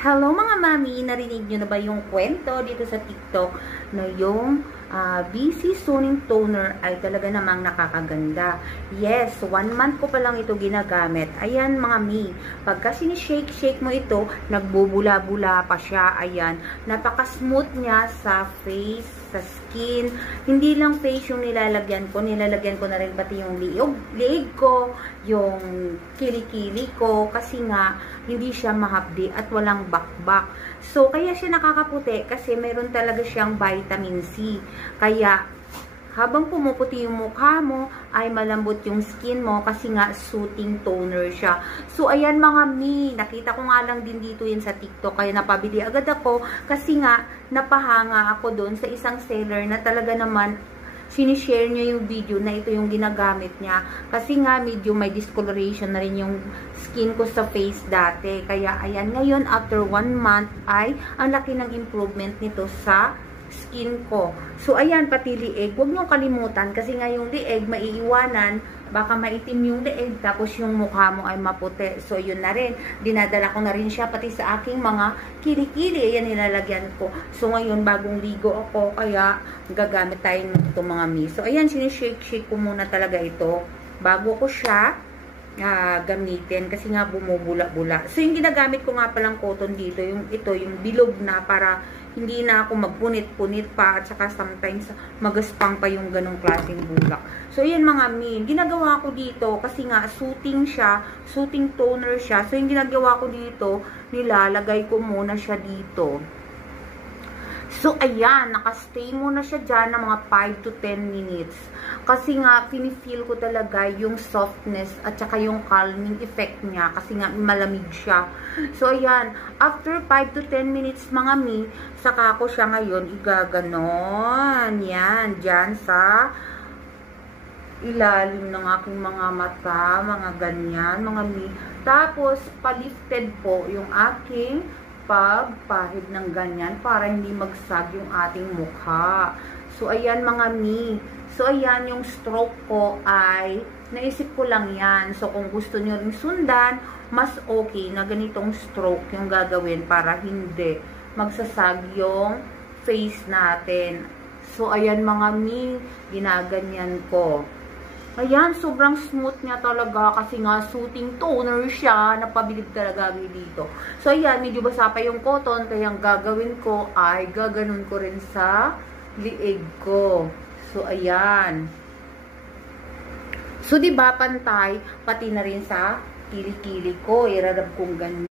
Hello mga mami, narinig nyo na ba yung kwento dito sa TikTok na yung BC Soothing Toner ay talaga namang nakakaganda. Yes, 1 month ko pa lang ito ginagamit. Ayan mga mi, pagka sinishake-shake mo ito, nagbubula-bula pa siya. Ayan, napaka-smooth niya sa face, sa skin. Hindi lang face yung nilalagyan ko na rin pati yung liig ko, yung kilikili ko, kasi nga hindi siya mahapdi at walang bakbak. So, kaya siya nakakaputi kasi meron talaga siyang vitamin C. Kaya, habang pumuputi yung mukha mo, ay malambot yung skin mo kasi nga soothing toner siya. So, ayan mga mi, nakita ko nga lang din dito yan sa TikTok, kaya napabili agad ako kasi nga napahanga ako doon sa isang seller na talaga naman sinishare niya yung video na ito yung ginagamit niya. Kasi nga, medyo may discoloration na rin yung skin ko sa face dati. Kaya, ayan, ngayon, after 1 month, ay ang laki ng improvement nito sa skin ko. So, ayan, pati lieg. Huwag niyong kalimutan kasi nga yung lieg, maiiwanan, baka maitim yung lieg, tapos yung mukha mo ay maputi. So, yun na rin. Dinadala ko na rin siya pati sa aking mga kilikili. Ayan, nilalagyan ko. So, ngayon, bagong ligo ako, kaya gagamit tayo nito mga mi. So, ayan, sinishake-shake ko muna talaga ito bago ko siya gamitin kasi nga bumubula-bula. So, yung ginagamit ko nga palang cotton dito, yung bilog na para hindi na ako magpunit-punit pa at saka sometimes magaspang pa yung ganong klaseng bulak. So, yan mga min. Ginagawa ko dito kasi nga soothing siya, soothing toner siya. So, yung ginagawa ko dito, nilalagay ko muna siya dito. So, ayan, nakastay muna siya dyan ng mga 5 to 10 minutes. Kasi nga, pinifeel ko talaga yung softness at saka yung calming effect niya. Kasi nga, malamig siya. So, ayan, after 5 to 10 minutes, mga mi, saka ko siya ngayon igaganon. Yan, dyan sa ilalim ng aking mga mata, mga ganyan, mga mi. Tapos, palifted po yung aking pagpahid ng ganyan para hindi magsag yung ating mukha. So, ayan mga mi. So, ayan yung stroke ko ay naisip ko lang yan. So, kung gusto nyo rin sundan, mas okay na ganitong stroke yung gagawin para hindi magsasag yung face natin. So, ayan mga mi, ginaganyan ko. Ayan, sobrang smooth niya talaga kasi nga soothing toner siya. Napabilib talaga dito. So, ayan, medyo basa pa yung cotton. Kaya ang gagawin ko ay gaganon ko rin sa liig ko. So, ayan. So, diba pantay, pati na rin sa kilikili ko. Irarab kong ganyan.